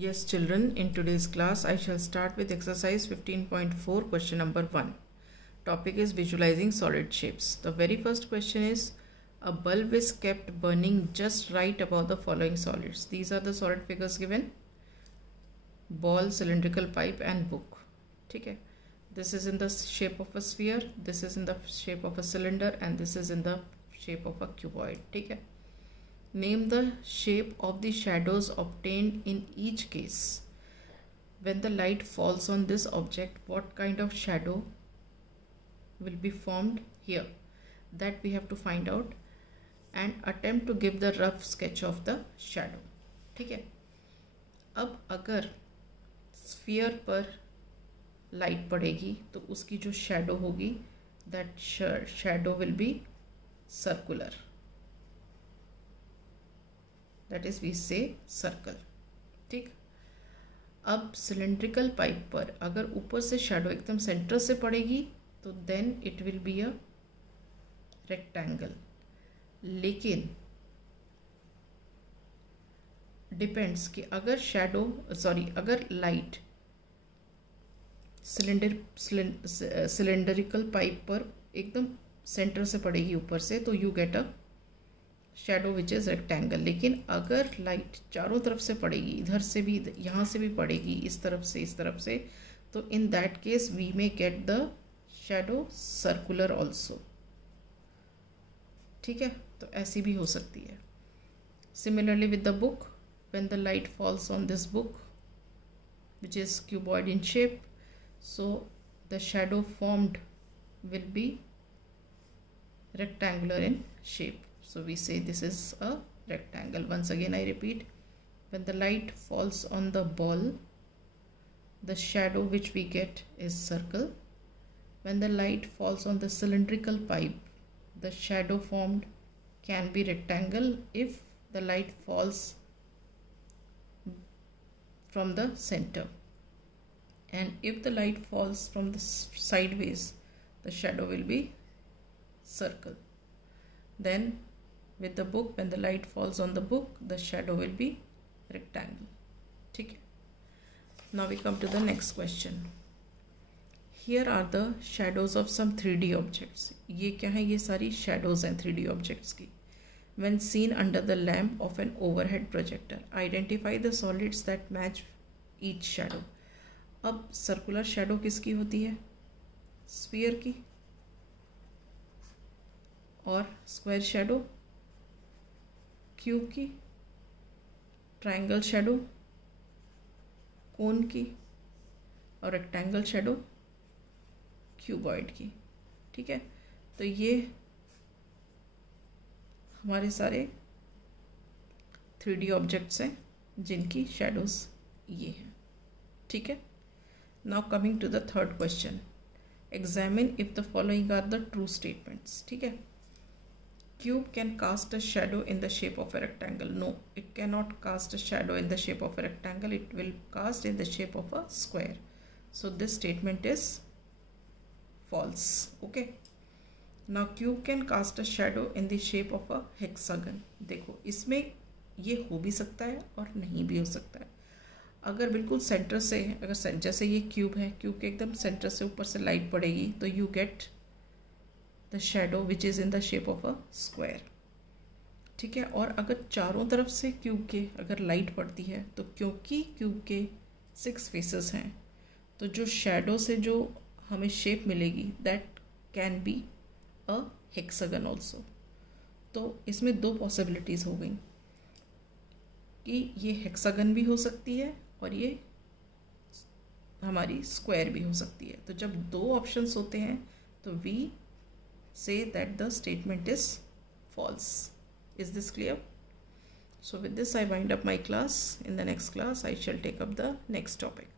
Yes, children, in today's class, I shall start with exercise 15.4, question number 1. Topic is visualizing solid shapes. The very first question is, a bulb is kept burning just right above the following solids. These are the solid figures given: ball, cylindrical pipe and book. Okay. This is in the shape of a sphere, this is in the shape of a cylinder, and this is in the shape of a cuboid. Okay. Name the shape of the shadows obtained in each case. When the light falls on this object, what kind of shadow will be formed here? That we have to find out and attempt to give the rough sketch of the shadow. ठीक है. अब अगर sphere पर light पड़ेगी तो उसकी जो shadow होगी, that shadow will be circular. That is we say circle. ठीक. अब सिलेंड्रिकल पाइप पर अगर ऊपर से शैडो एकदम सेंटर से पड़ेगी तो then it will be a rectangle. लेकिन डिपेंड्स कि अगर अगर लाइट सिलेंडरिकल पाइप पर एकदम सेंटर से पड़ेगी ऊपर से तो you get a shadow which is rectangle. लेकिन अगर लाइट चारों तरफ से पड़ेगी, इधर से भी, यहाँ से भी पड़ेगी, इस तरफ से, तो in that case we may get the shadow circular also. ठीक है, तो ऐसी भी हो सकती है. Similarly with the book, when the light falls on this book which is cuboid in shape, so the shadow formed will be rectangular in shape. So we say this is a rectangle. Once again I repeat, when the light falls on the ball, the shadow which we get is circle. When the light falls on the cylindrical pipe, the shadow formed can be rectangle if the light falls from the center. And if the light falls from the sideways, the shadow will be circle. Then with the book, when the light falls on the book, the shadow will be rectangle. ठीक है. Now we come to the next question. Here are the shadows of some 3D objects. ये क्या है? ये सारी shadows हैं 3D objects की. When seen under the lamp of an overhead projector, identify the solids that match each shadow. अब circular shadow किसकी होती है? Sphere की. और स्क्वायर शेडो क्यूब की, ट्रायंगल शेडो कोन की, और रेक्टेंगल शेडो क्यूबॉइड की. ठीक है, तो ये हमारे सारे 3D ऑब्जेक्ट्स हैं जिनकी शेडोज ये हैं. ठीक है. Now coming to the third question. Examine if the following are the true statements. ठीक है. Cube can cast a shadow in the shape of a rectangle. No, it cannot cast a shadow in the shape of a rectangle. It will cast in the shape of a square. So this statement is false. Okay. Now cube can cast a shadow in the shape of a hexagon. देखो, इसमें ये हो भी सकता है और नहीं भी हो सकता है. अगर बिल्कुल सेंटर से, अगर जैसे ये क्यूब है, क्यूब के एकदम सेंटर से ऊपर से लाइट पड़ेगी तो you get the shadow which is in the shape of a square. ठीक है. और अगर चारों तरफ से क्यूब के अगर लाइट पड़ती है तो क्योंकि क्यूब के 6 फेसेस हैं तो जो शैडो से जो हमें शेप मिलेगी that can be a hexagon also. तो इसमें 2 पॉसिबिलिटीज़ हो गई कि ये हेक्सागन भी हो सकती है और ये हमारी स्क्वायर भी हो सकती है. तो जब 2 ऑप्शंस होते हैं तो we say that the statement is false. Is this clear? So with this I wind up my class. In the next class I shall take up the next topic.